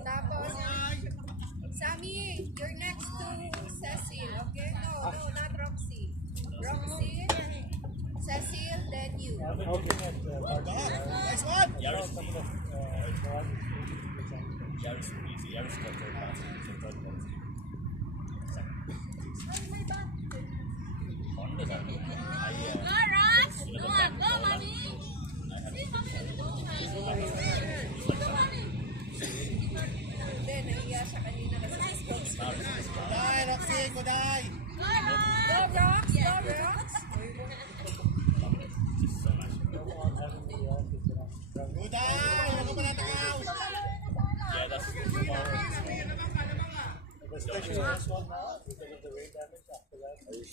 Tapos, Sammy, you're next to Cecil, okay? No, not Roxy. Roxy, Cecil, then you. Nice one! Yaris easy. Yaris got third pass. Third pass. Honda's out. Go, Rox! Go, mommy! Hindi, nahiya siya kanina kasi sports. Kuday, Roxy, kuday! Go, Rox! Go, Rox! Kuday! Huwag ka pa natakaw! Yeah, that's Is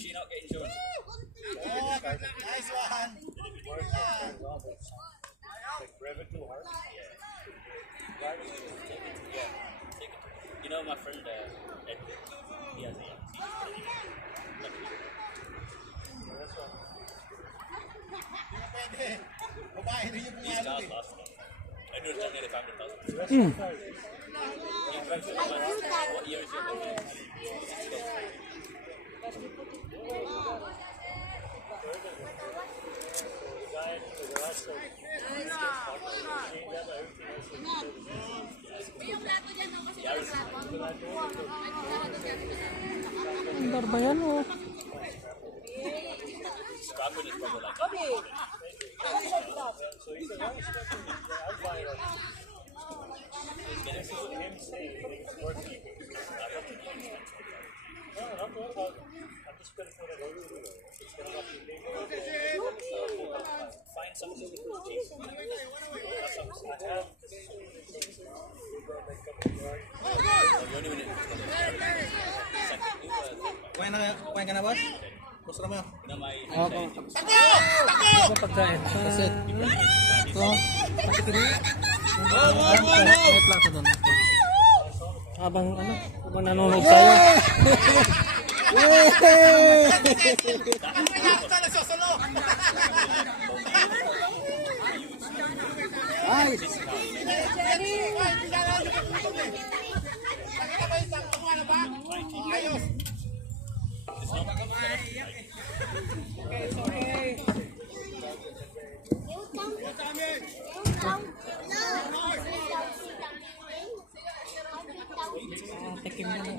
she not getting insurance? Oh, nice one! You know my friend Edwin, he has a Pwede. Babae rin yung These pungalo cars eh. last long. Edwin's done nearly 500,000. What year is your Bentar ba yan o? Scrambling is probably like find something with cheese. Kumain ka na, boss? Gusto na mo? Ako. Ako pagkain. Ito. May plato doon. Habang nanonood tayo. Ay! Ayos! Tikim na lang.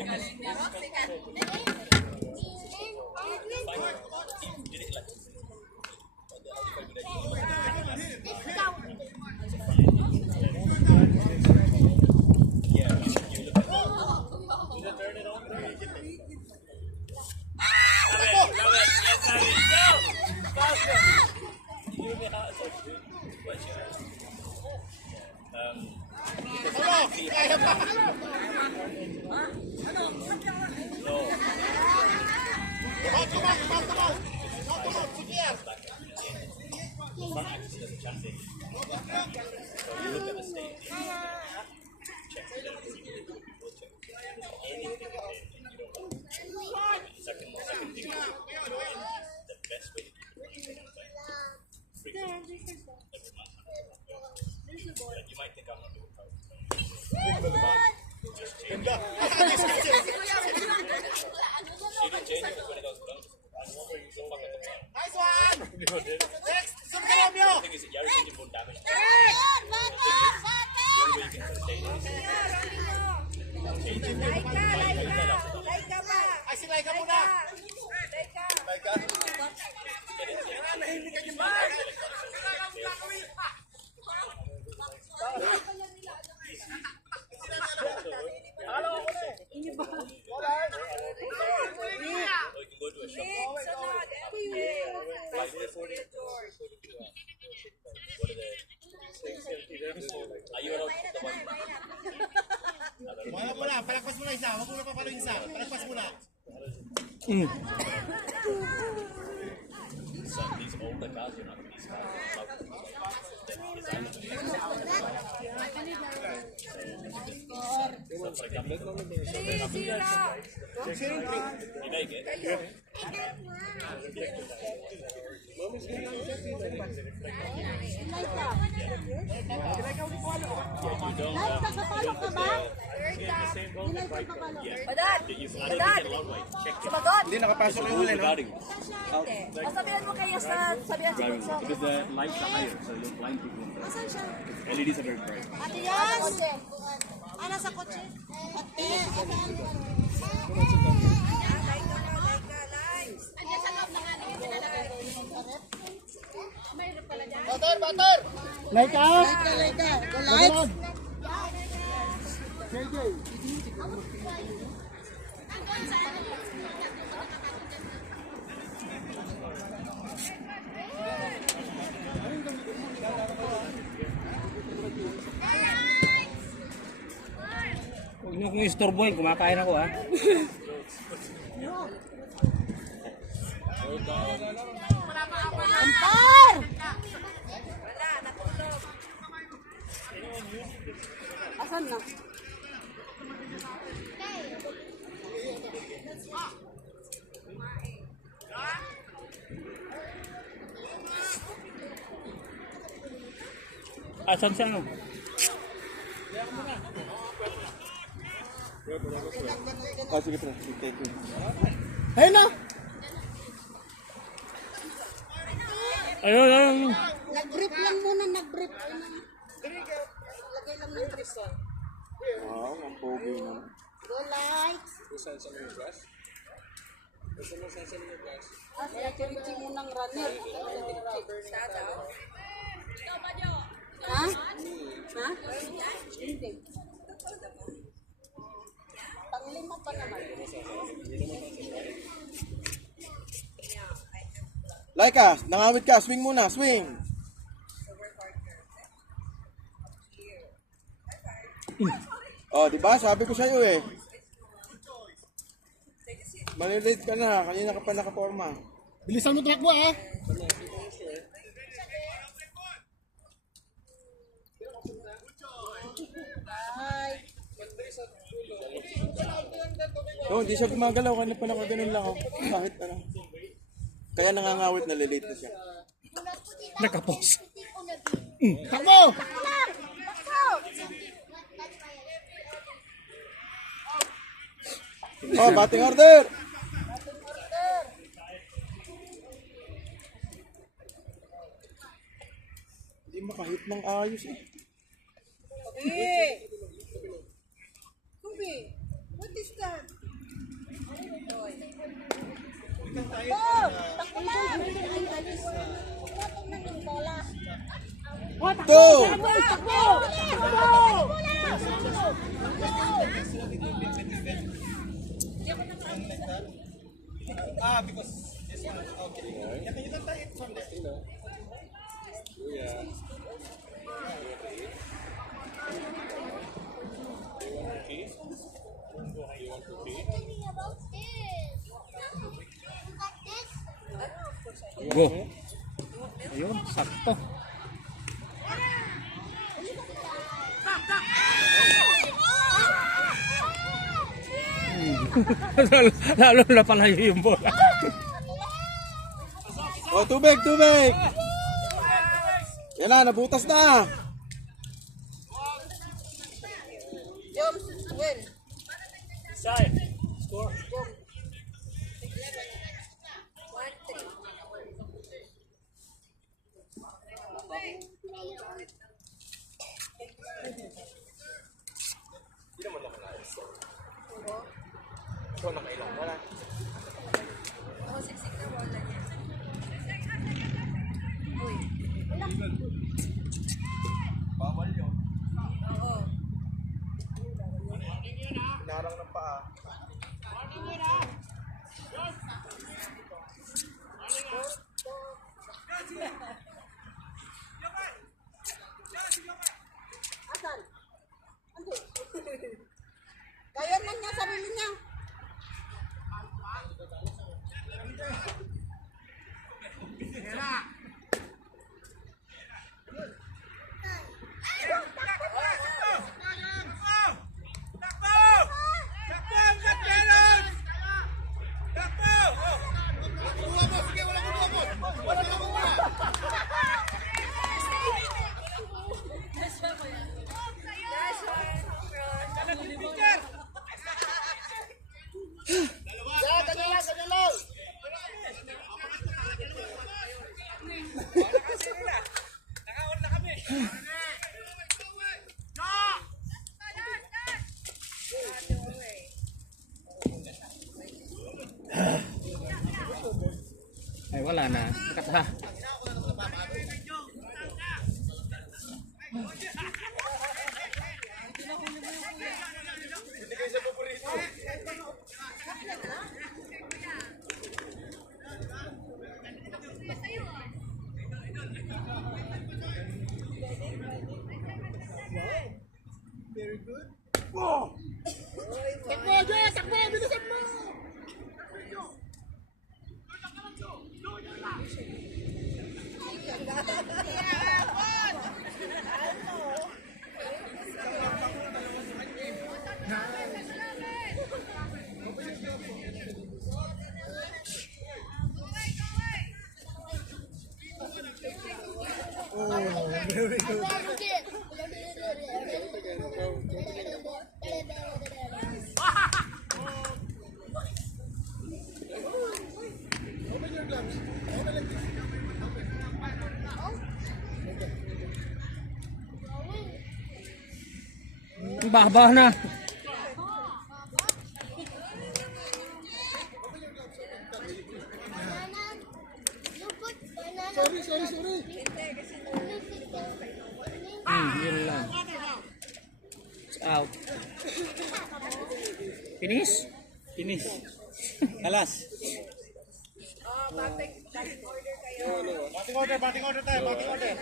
Kaya pa! You might think I'm not doing She didn't change it when it goes down. Nice one! Next! Zoom ka, Romeo! The thing is that Yaris didn't put damage to it. The only way you can sustain it is change it. Laika pa! Ay, si Laika muna! Laika! Laika? Or you can go to a shop. Are you allowed to put the one? Wala mo na, palagpas mo na isa. Huwag mo na papalo yung isa. Palagpas mo na. So these older cars, you're not these cars. So for example, you like it? Madad! Madad! Sumagot! Hindi, nakapasok yung huli, no? Regarding O sabihan mo kayo sa sabihan si Bunso. because the lights are higher, so you'll blind people. LEDs are very bright. Ate Yas! Ah, nasa kotse? Ate, Andiyan sa loob ng ating pinalagay. Mayroon pala dyan. Bator! Laika! Lights! Hanggang saan? Huwag niyo kong istorboy, kumakain ako ha. Ampar! Wala, natulog. Asan na? Asan siya no? Sige, pre. Ayun na! Ayun, ayun. Nag-brief lang muna, nag-brief. Lagay lang ng brief. Wow, ang pogi naman. Go lights! Ah, sila Chirichi munang runner. Ha? Ha? Hindi. Panglima pa naman. Laika, nangawit ka. Swing muna, swing. Oh, di ba? Sabi ko sa iyo eh. Malilate ka na. Kanina ka pa nakaporma. Bilisan mo takbo ah. Oh, hindi siya gumagalaw. Kanina pa nakaganon lang oh. Kahit ano. Kaya nangangawit, nalilate na siya. Nakapos. Takbo! Oh, batting order! Hindi makahit ng ayos eh. Kubi, what is that? Takbo na! Takbo na ng bola. Two! Takbo! Ah, because this one is okay. You can tie it from there. Yeah. Go. Ayun, sakto. Lalo na palayo yung bola. Oh, tubig, tubig! Yan na, nabutas na! Jump, win. Side. Score. 1-3. Ito na kailang wala. Oh, siksik na bola niya. Uy. Bawal yun. Oo. Narang ng paa. wala na. Kata. Ang baba na. Yun lang. It's out. Finish? Finish. Alas. Batting order tayo, batting order.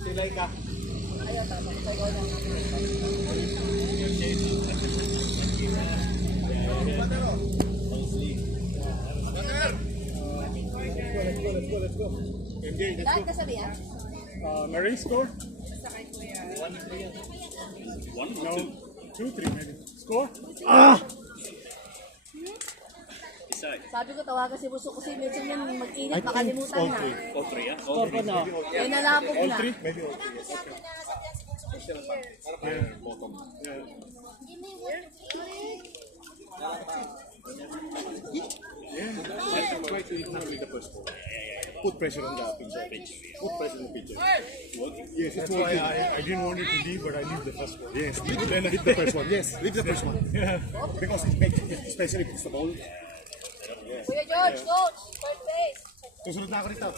Silay ka. Let's go. MJ, let's Lahat go. kasali yan? Marine score? Sa kay Kuya. 1-3. No, 2-3 maybe. Score? Sabi ko tawagan si Buso kasi medyo yan mag-init, makalimutan na. All 3, yeah? Score ko na. Eh, nalapog All na. 3? Maybe all 3. Try to eat the first ball. Put pressure on the pitcher. Put pressure on the pitcher. Yes, that's why I didn't want it to leave, but I leave the first one. Yes, then leave the first one. Yes, leave the first one. Because it makes, especially if it's the ball. Kuya George, coach, third base. Susunod na ako rito.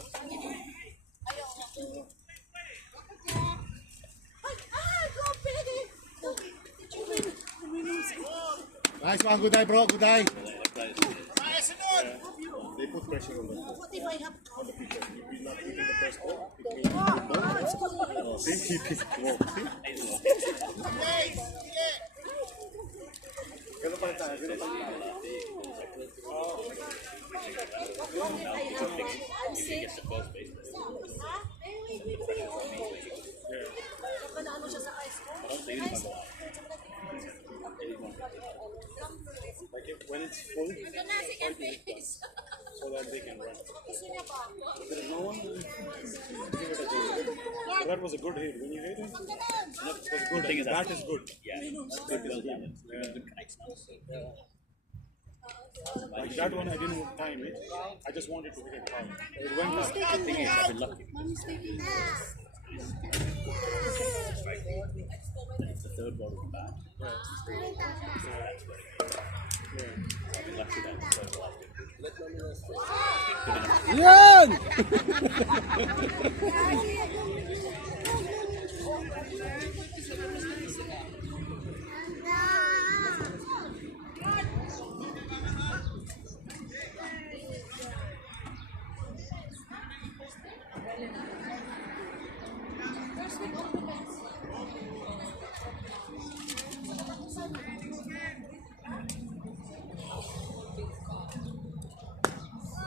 Nice one, good eye, bro, good eye. They put pressure on the ball. If you're not hitting the first ball, it means the ball. See, keep it. See? Ganun pa rin tayo, ganun pa rin tayo. Like when it's full, so that they can run. There is no one. Give it a go. So that was a good hit. When you hit it, that was good. Thing is that is good. Like that one, I didn't time it. I just wanted to hit it hard. It went up. The thing is, I've been lucky. It's the third ball of the bat. I've been lucky that the third ball. Yan!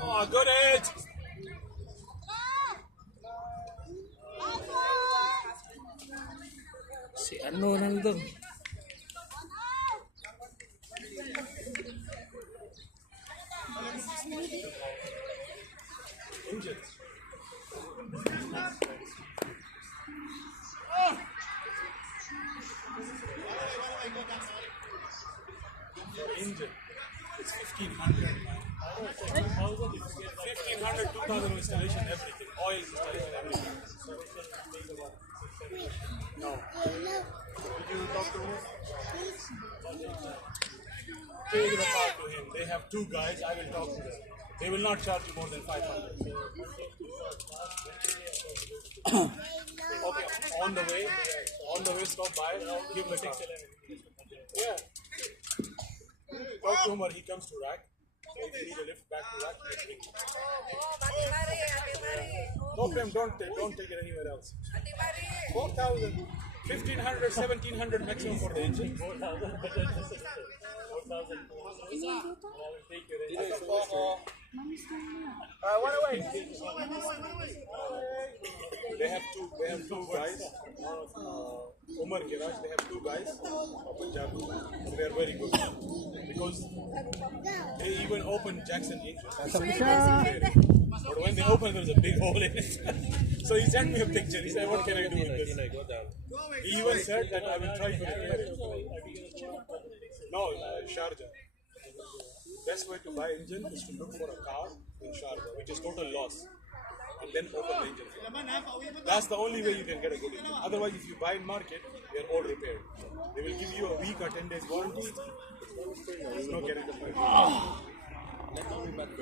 Oh, good hit! Si ano nandun? Injured. It's 1500. How was it? 1,500, 2,000 installation, everything. Oil installation, everything. No. Did you talk to him? Take the car to him. They have 2 guys. I will talk to them. They will not charge you more than 500. Okay. On the way, stop by. Give him a ticket. Yeah. Talk to him or he comes to Rack. If you need a lift back to Rack, you can no problem, don't take it anywhere else. 4,000, 1,500, 1,700 maximum for the engine. 4,000. One away. They have two guys. Umar Giraj, they have 2 guys of Punjabi. They are very good because they even open Jackson engine. But when they open, there's a big hole in it. So he sent me a picture. He said, "What can I do with this?" He even said that I will try to repair it. No, Sharjah. Best way to buy engine is to look for a car in Sharjah, which is total loss, and then open the engine. That's the only way you can get a good engine. Otherwise, if you buy in market, they're all repaired. They will give you a week or 10 days warranty. There's no guarantee.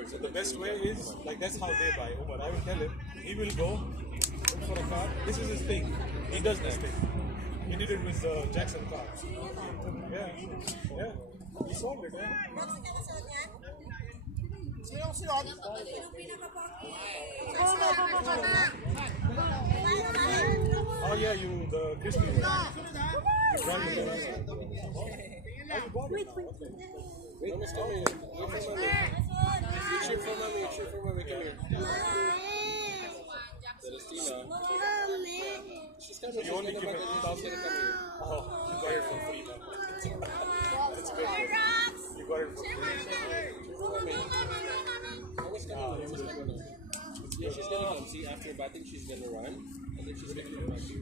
So the best way is, like, that's how they buy. Umar, I will tell him, he will go look for a car. This is his thing. He does this thing. He did it with Jackson car. Yeah. He solved it, Oh yeah, the crispy one. Wait. Mommy's coming. Shoot for mommy. Come here. Celestina. She's coming. You only give her 2,000. Oh, you got it for free, man. That's good. You got it for free. Yeah, she's gonna come. See, after batting, she's gonna run, and then she's gonna come back to you.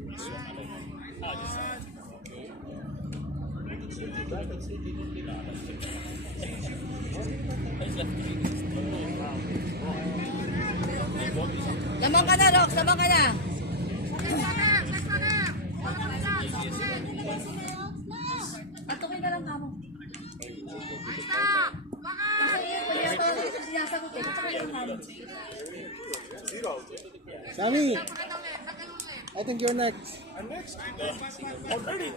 Lamang ka na, Rox. Lamang ka na. Patukin ka lang kamo. Sammy, I think you're next. I'm next. Already?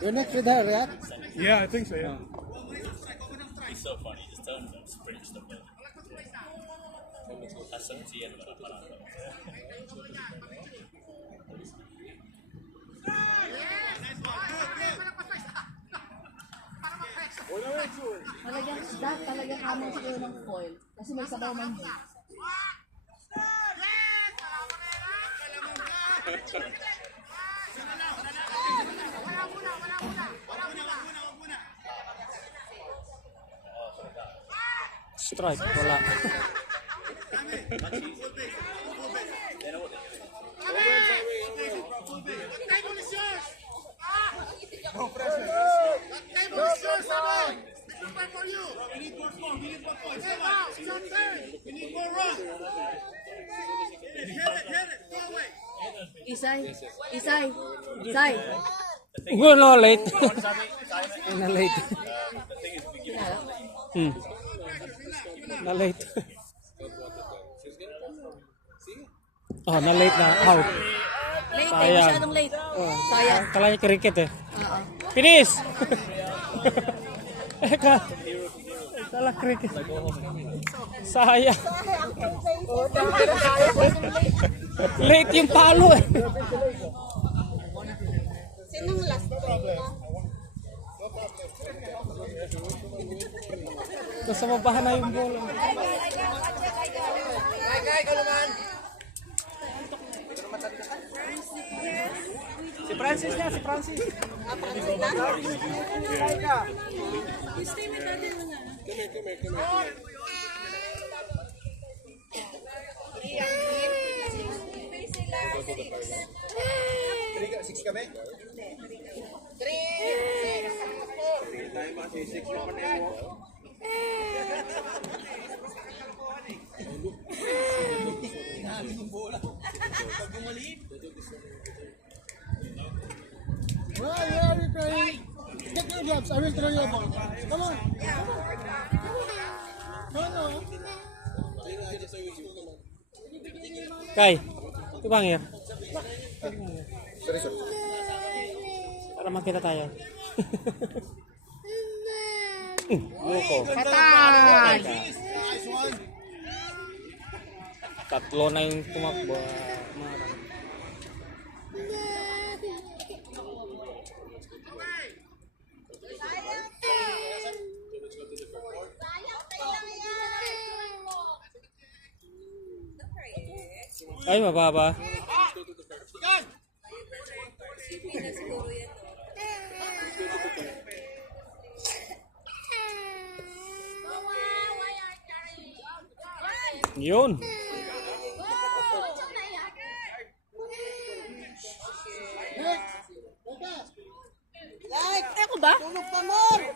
You're next with her, right? Yeah, I think so, yeah. He's so funny. Just tell him to finish the film. SMT and Talagang among siguro ng foil. Kasi may sabaw man din. Strike, wala. Isay. We're not late. We're not late. Na late. Oh, na late na. Out. Late, Sayang. masyadong late. Sayang. Kala niya cricket eh. Finish! Eka. Kala cricket. Sayang. Late yung palo eh. Sinong last problem? Sa mabahan na yung bola. Si Francis na, si Francis. Where are you playing? Get your gloves. I will throw you a ball. Come on. No. Kay, ito bang yan? Sorry, sir. Para makita tayo. Loko. Patay! Tatlo na yung tumakbo. Ay, mababa. Yun. Ako ba? Tulog pa more.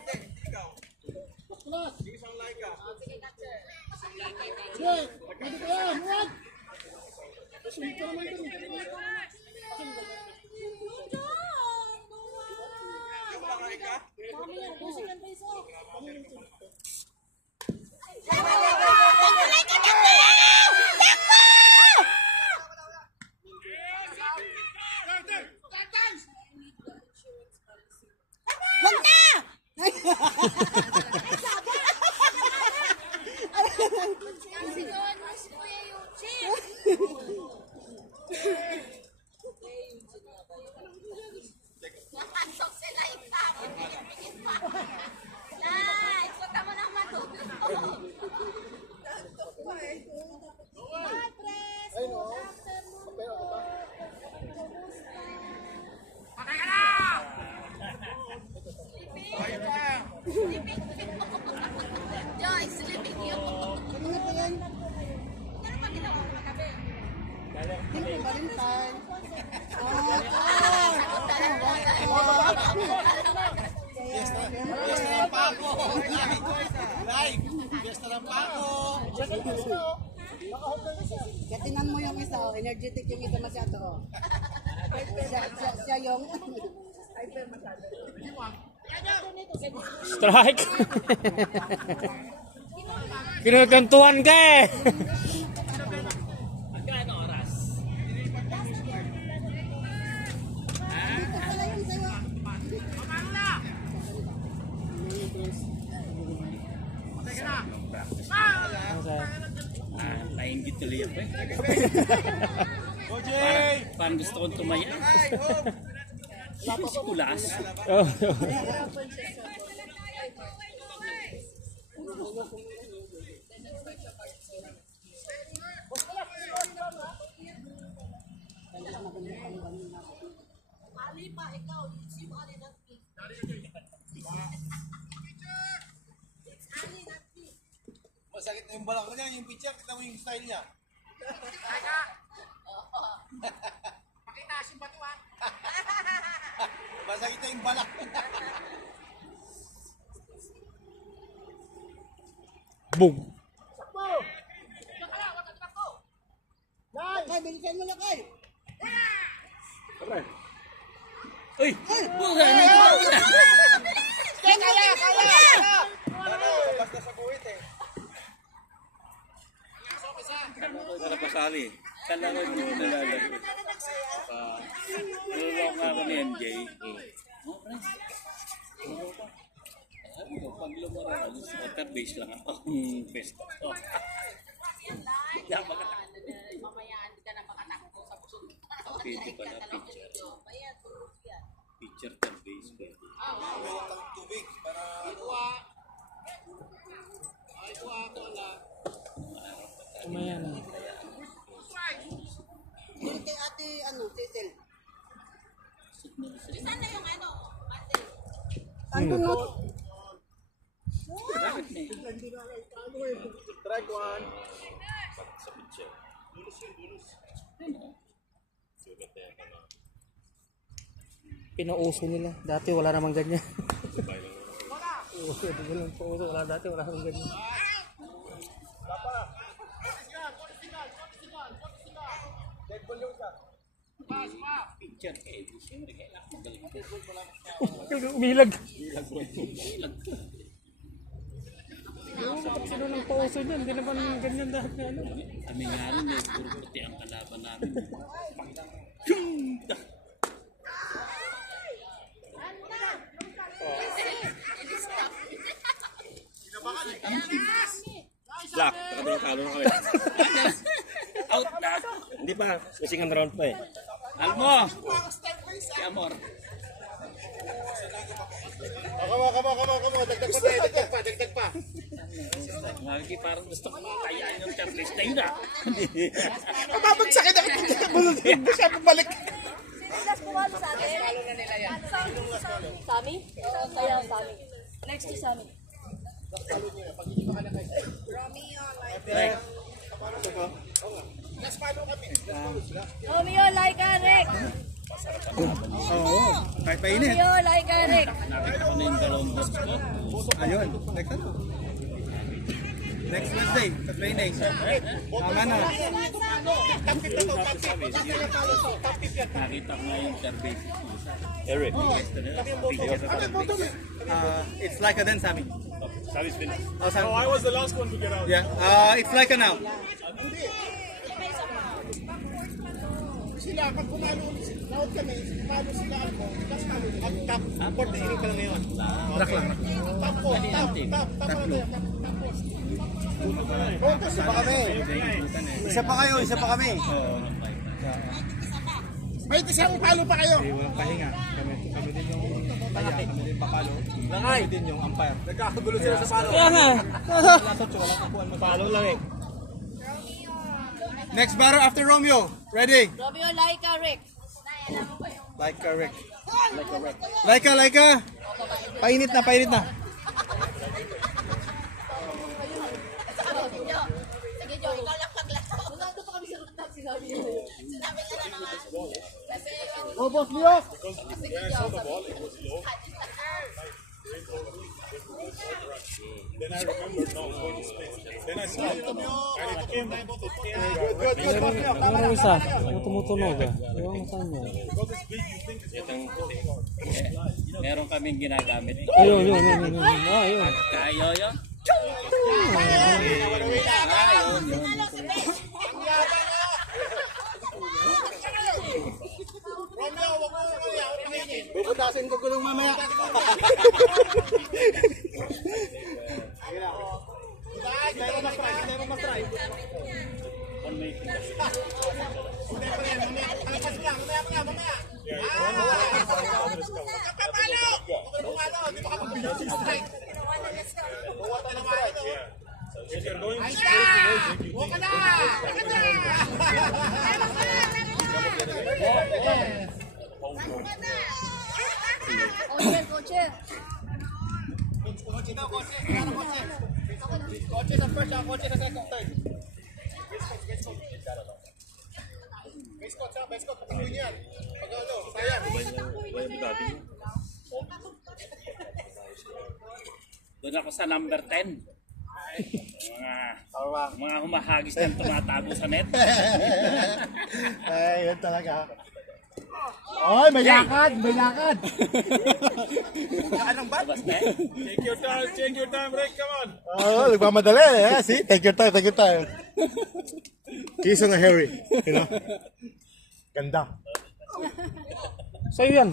Joy, sleeping you. Katinan mo yung isa, oh. Energetic yung isa masyado. Oh. Siya yung... Strike. Kinutuntuan ka eh. Nainggit tuloy ako eh. Parang gusto kong tumaya. Kulas. Oh. Masakit na yung balak na niya, yung picture, kita mo yung style niya. Pakita si Batuan. Masakit na yung balak. Boom. Kay, bilisan mo na kay. Uy! Buga na ito! Kaya! Basta sa buhit eh. Para pasali. Kala ko hindi ko nalalagay. Nalulok nga ako ni MJ. Pag lumara, water base lang ako. Pesto. Mamayaan ka na makatakbo sa pusong. Pwede pala picture. Picture third base. Pwede. Tubig para... Tumaya na. Dili kay ate, Cecil. Saan na yung ano? Ate. Ano no? Bakit na eh? Strike one. Sa picture. Pinauso nila. Dati wala namang ganyan. Wala dati wala namang ganyan. Dead ball yung isa. Picture eh. Siyempre, kailangan magaling. Umilag. Sino nang pauso dyan? Hindi naman ganyan dahil na ano. Kami nga rin eh. Puro puti ang kalaban namin. Jack, nakabilang talo na kami. Out na! Hindi pa, second round pa eh. Almo! Si Amor. Come on. Dagdag pa. Lagi parang gusto ko kayaan yung Champions na yun ah. Mababagsakin ako. Siya pabalik. Sino last pumalo sa atin? Sami? Kaya Sami. Next to Sami. Romeo, like Rick. Kahit painit. Romeo, like Rick. Nakita ko na yung dalawang boss ko. Ayun. Next Wednesday, sa training. Tama na. Nakita ko nga yung survey. Eric. It's like a then, Sammy. Sabi's finished. Oh, Sammy. I was the last one to get out. Yeah. It's like a now. Sila, pag pumalo kami, pumalo sila ako, tapos palo nila. Top 40 ka lang ngayon. Track lang. Top 4. Isa pa kami. Isa pa kami. May isang palo pa kayo. Walang pahinga. Kami din yung kami din papalo. Kami din yung umpire. Nagkakagulo sila sa palo. Kaya nga. Palo lang eh. Next batter after Romeo. Ready? Romeo, like Rick. Laika. Painit na. Sige, Joe. Ikaw lang paglaro. Nandito pa kami sa rooftop, sinabi niya. Sinabi ka na naman. Kasi, Boss Leo. sige, Joe. Then I remembered no going to space. Then I saw it. And it came back. Meron isa. Yung tumutunog ah. Yung saan niya. Because it's big, you think it's Itong puti. Meron kaming ginagamit. Ayun. Ayun. Kayo yun. Bubutasin ko gulong mamaya. if you're going straight to you think Coacher. Kotse sa first, kotse sa second, third. Base coach, kapag yan. Pag ano, sayang. Doon ako sa number 10. Mga humahagis na tumatago sa net. Ay, yan talaga. Oy, may lakad. Labas na eh. take your time, Rick, come on. Oh, nagmamadali eh. See? Take your time. Kiss on a Harry. You know? Ganda. Sa'yo yan.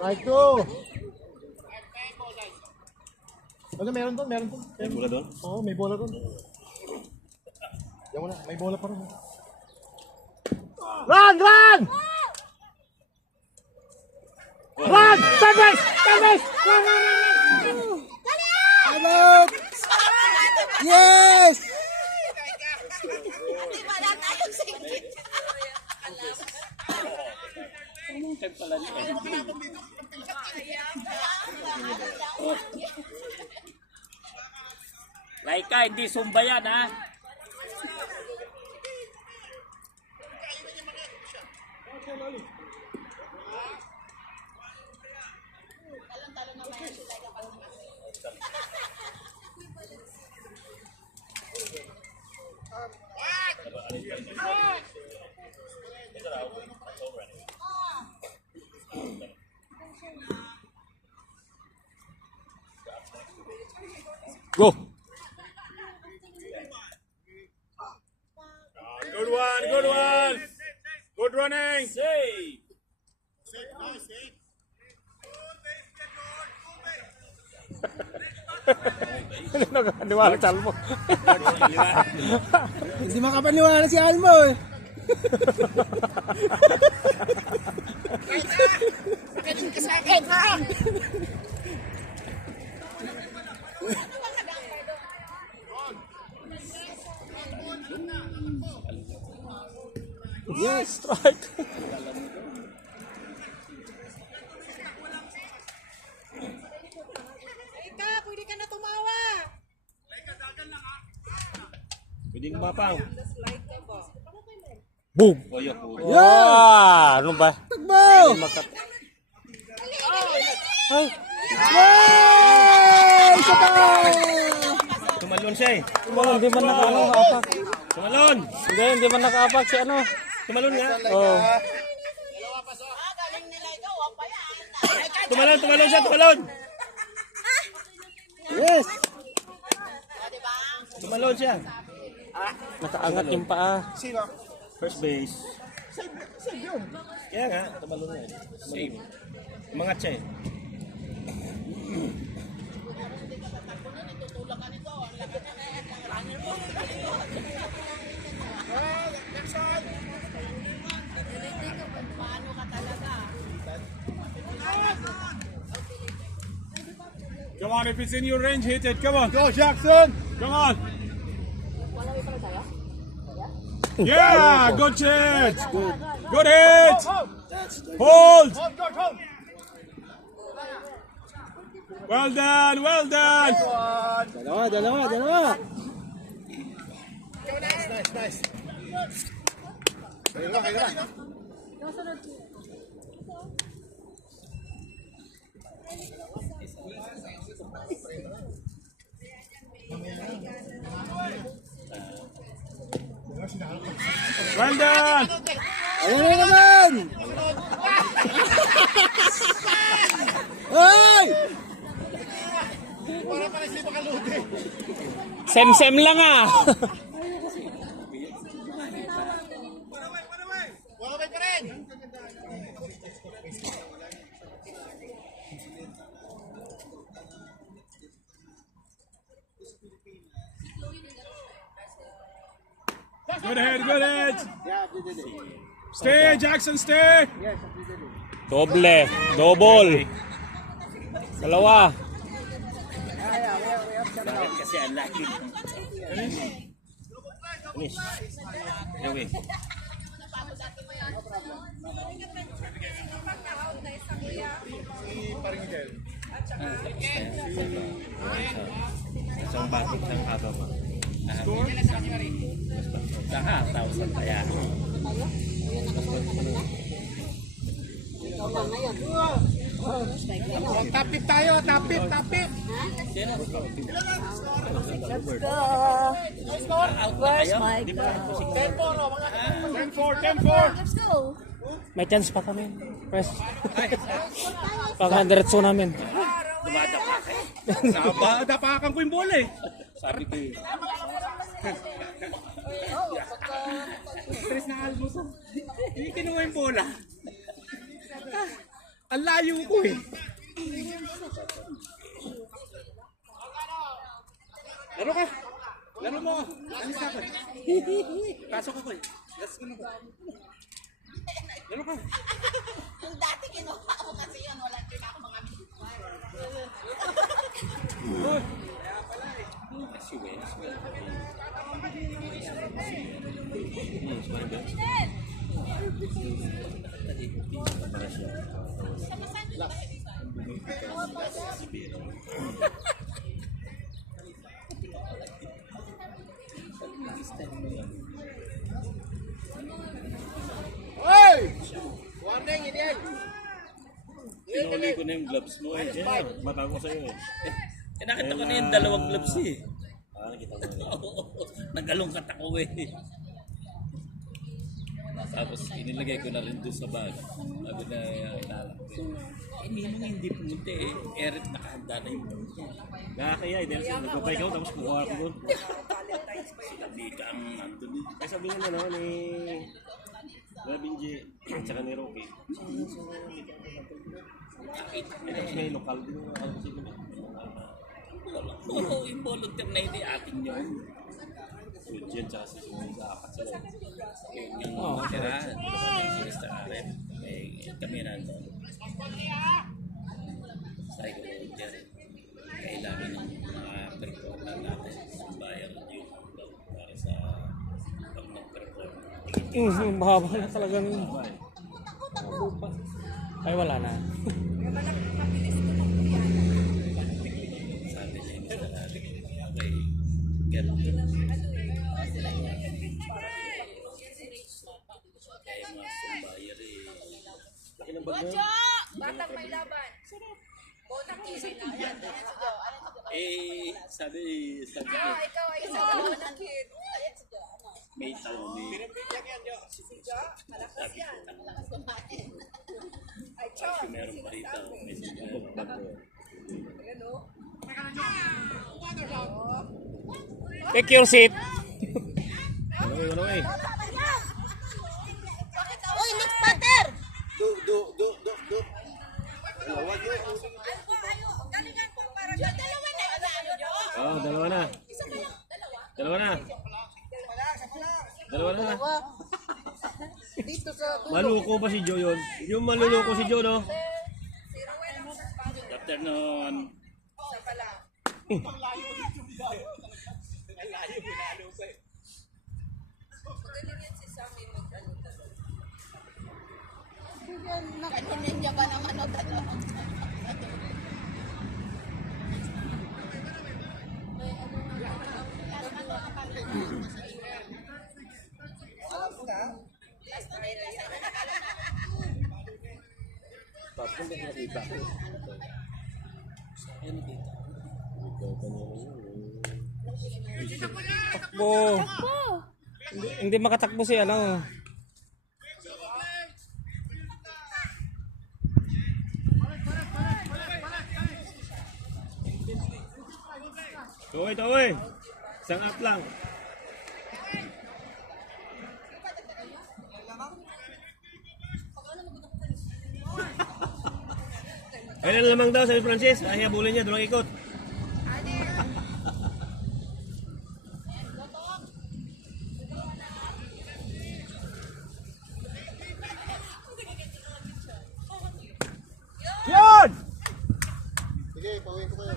Right go. Ano, meron doon. May bola doon? Oo, may bola doon. Yan mo na, may bola pa rin. Run! Run! Third base! Run! Hello! Yes! Wala tayong safety. Kaya pala niya. Laika, hindi sumba yan ha. Go! Good one, good one. Good running. Save! Nakaniwala sa mo. Hindi makapaniwala si Almo eh. Pagkaling ka sa akin, ha? Yes, strike. Ika, pwede ka na tumawa. Pwedeng mapang. Boom! Yeah! Ano ba? Takbo! Ay! Tumalon siya eh. Tumalon, hindi man nakaapak. Tumalon! Hindi man nakaapak si ano. Tumalon nga. Oh. Galing nila ikaw, wag pa yan. Tumalon, tumalon siya, tumalon! Yes! Tumalon siya. Nakaangat yung paa. First base. Kaya nga, tumalon nga. Save. Umangat siya eh. Come on, if it's in your range, hit it. Come on. Go, Jackson! Come on. Yeah, good hit. Good hit. Hold. Well done, well done. Dalawa. Well done. Ayan na naman! Ay! Sem-sem lang ah. Good hit, good hit. Stay, Jackson, stay. Doble. Double. Dalawa. Kasi ang laki. Finish. Anyway. Isang batik ng haba mo. Saka, tapos ang kaya. Tapit tayo, tapit. Where's my God? 10-4. May chance pa kami. Press. Pag-diretso namin. Dapakan ko yung bola eh. Sabi ko yun. Stress na Almo to. Hindi kinuha yung bola. Ang layo ko eh. Laro ka. Laro mo. Alis ka ko. Pasok ako eh. Let's go na ko. Laro ka. Yung dati kinuha ko kasi yun, wala din ako mga Pinuli ko na yung gloves mo eh. Mata ko sa'yo eh. Nakita ko na yung dalawang gloves eh. Nakita mo. Nagalungkat ako eh. Tapos inilagay ko na rin doon sa bag. Sabi na inalak ko. Ninong hindi pumunta eh. Eric nakahanda na yung pumunta. Nakakaya, dahil siya nagpapay ka tapos kukuha ko doon. Sila Mika ang nandun eh. Kaya sabi nga ano, ni Robin J. Tsaka ni Rocky. Tapos may lokal din yung ano siguro. Oo, yung volunteer na hindi atin yun. So, Jen tsaka si Sunod sa apat sila. Yung tirahan. Mr. Arep. Kami nandun. Sabi ko, Jen, kailangan ng mga performer natin. Bayaran yung para sa pag nag-perform. Mahaba na talaga nun. Ay, wala na. Sabi niya yung Mr. Arep. Okay, get up. Kaya mga sumbayar eh. Laki ng bag na. Ocho! Batang may laban. Botang kisay na yan. Sabi Jo, ko, ikaw ay isang dalawa ng kid. Ayan si Jo. may taon eh. Malakas yan. Malakas kumain. Ay, Jo. Kasi meron pa rito. May sumbayar. Ayan o. Take your seat. Ano eh. Uy, next batter! Galingan po para Jo, dalawa na yun. Jo. Oo, dalawa na. Isa ka lang. Dalawa. Dalawa na. Dalawa na. Dito sa Maluko ba si Joe yun? Yung maluluko si Joe, no? Si Rowell ang bago. Good afternoon. Isa pa lang. Magaling yan si Sammy mag-ano dalawa. Kanunin niya ba ng ano dalawa? Tapos kung nakita ko. Takbo. Hindi makatakbo si ano. Toy. Isang up lang. Ayun lamang daw sa Francis. Ay, habulin niya. Dulang ikot. Yan! Sige, pauwiin ko kayo.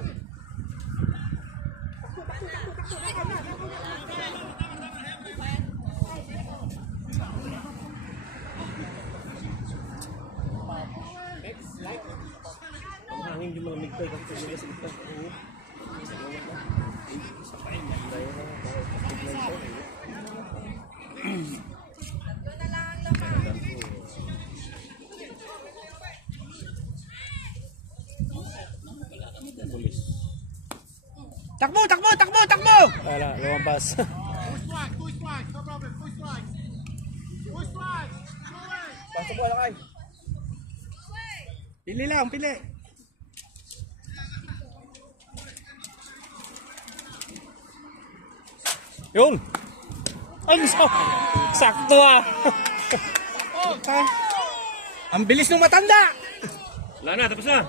Ang hangin yung mga migtay kasi sila sa migtay. Doon na lang ang laman. Takbo! Wala, lumabas. Pili lang, pili. Yun! Ay, sakto ah! Ang bilis ng matanda! Wala na, tapos na.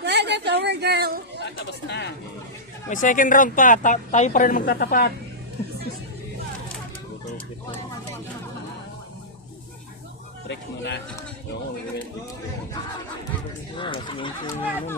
That's our girl. Tapos na. May second round pa. Tayo pa rin magtatapat. Break mo na. Oo, Nasa 20 ano.